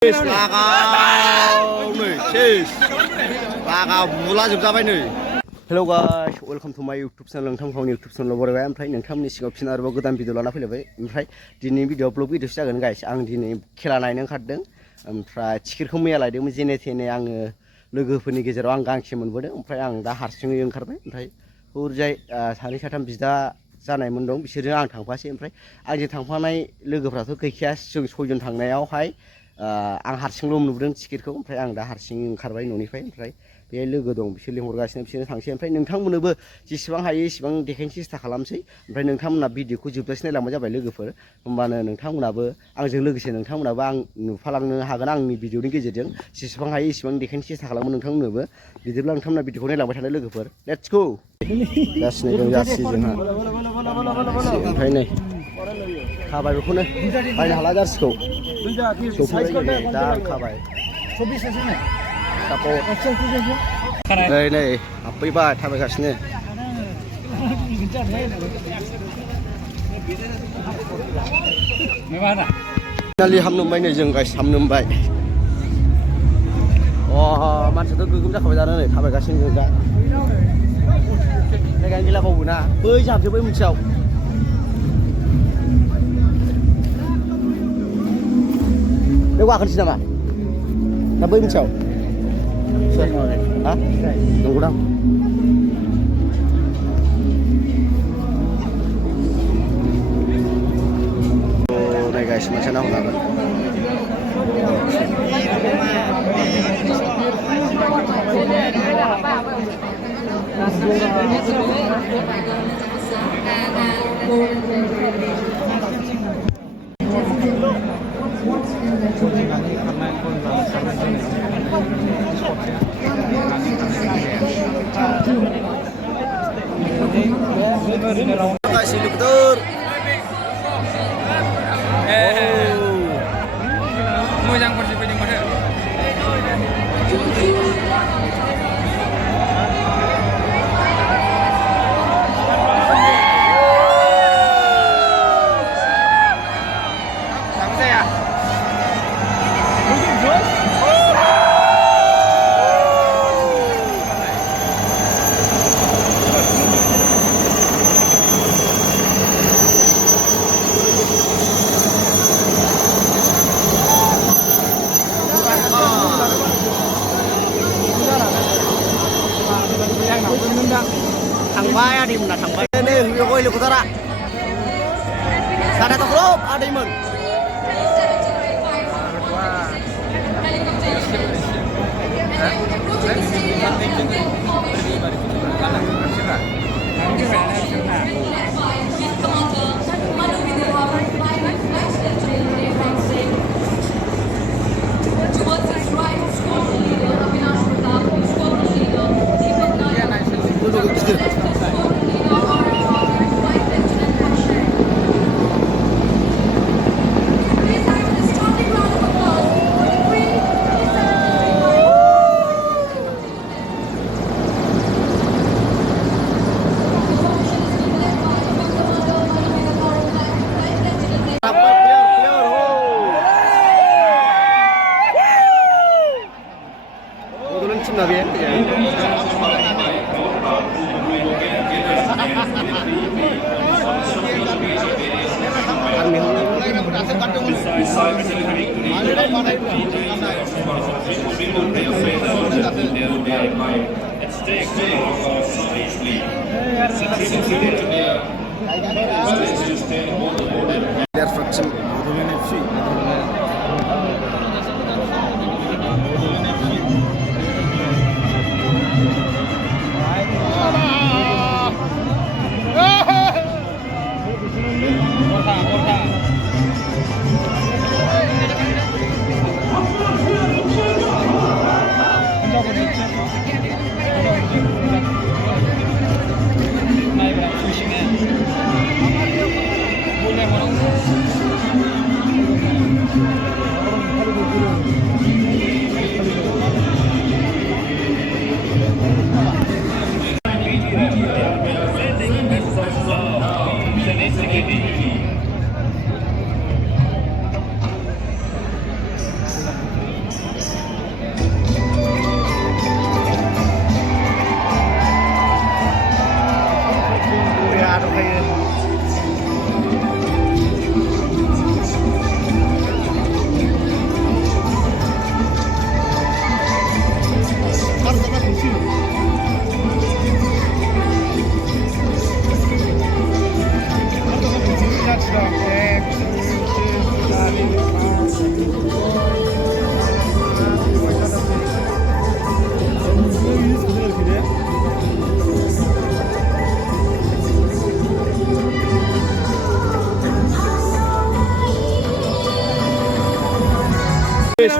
Lagaw नै cheese lagaw बुला जोबजाबाय नै Hello guys welcome to my YouTube channel नोंथांमोननि YouTube channel बरायबाय ओमफ्राय नोंथांमोननि सिगाङाव फिन आरोबाव गोदान भिडिअ लाना फैलायबाय ओमफ्राय दिनै भिडिअ ब्लग भिडिअसो जागोन गाइस आं दिनै खेला नायनो ओंखारदों ओमफ्राय टिकेटखौ मैया लायदोंमोन जेने थेने आङो लोगोफोरनि गेजेराव आं गांसे मोनबोदों ओमफ्राय आं दा हारसिङै ओंखारबाय ओमफ्राय हरजाय सानै साथाम बिदा जानायमोन दं बिसोरजों आं थांफासै ओमफ्राय आंजों थांफानाय लोगोफ्राथ' गैखाया जों सयजन थांनायावहाय आं हारसिंल' नुदों टिकेटखौ ओमफ्राय आं दा हारसिं ओंखारबाय न'निफ्राय ओमफ्राय बे लोगो दं बिसोर लिंहरगासिनो बिसोरनो थांसै ओमफ्राय नोंथांमोननोबो जेसेबां हायो एसेबां देखायनो सेस्था खालामसै ओमफ्राय नोंथांमोना भिडिअखौ जोबजासिम नायलांबानो जाबाय लोगोफोर होमबानो नोंथांमोनाबो आंजों लोगोसे नोंथांमोनाबो आं नुफालांनो हागोन आंनि भिडिअनि गेजेरजों जेसेबां हायो एसेबां देखायनो सेस्था खालामो नोंथांमोननोबो बिदिब्ला नोंथांमोना भिडिअखौ नायलांबाय थानो लोगोफोर लेट्स गो जासिनो दं जासि जोंहा ओमफ्राय नै खाबाय बेखौनो बायनो हाला जारसिखौ सफैबाय दा खाबाय नै नै हाबफैबाय थाबायगासिनो फाइनालि हाबनो मोनबाय नै जों गाइस हाबनो मोनबाय मानसियाथ' गोगोम जाखाबाय दाना नै थाबायगासिनो जों दा जायगायानो गैलाबावो ना बै जाबजों बै मोनसेयाव नों गाखोनोसै नामा ना बै मोनसेयाव हा नंगौदां नै गाइस मोनसे नाहरनांगोन Guys, ini betul. Mojang kursi pinjam mana? Sama saya. Thằng Ba đi là thằng Ba đây hủy quay được ra sada tokro ada iman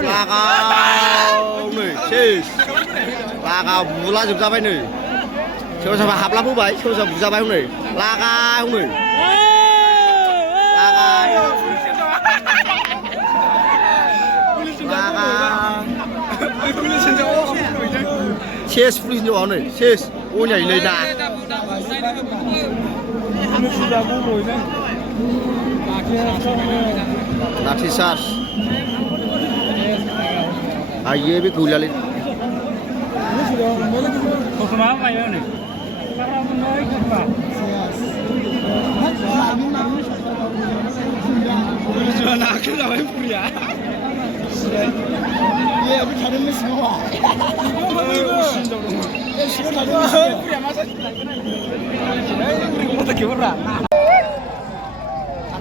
लागाव नै सेस लागाव बुलाजोबजाबाय नै सोरबा सोरबा हाबलाबोबाय सोरबा सोरबा बुजाबाय हनै लागाव नै सेस पुलिस हिनजावा नै सेस अनयायलै दा लाठी चार्ज आइयो बे गैलालै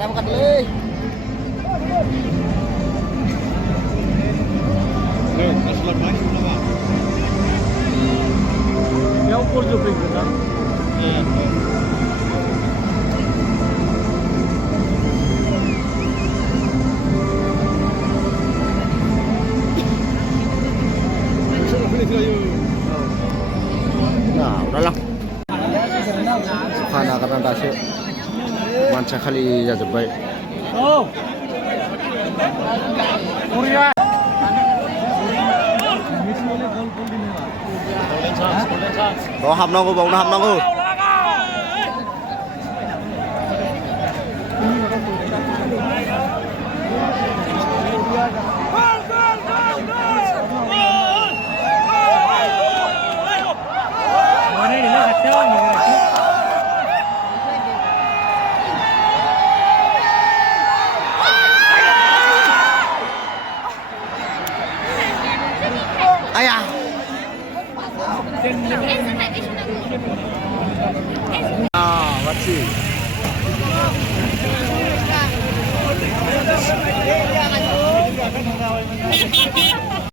ada makan dulu. Yang kurang juga kan? Nah, udahlah. Karena dasar manca kali जाजोब्बाय हाबनांगौ बावनो हाबनांगौ ayah ah, what's it?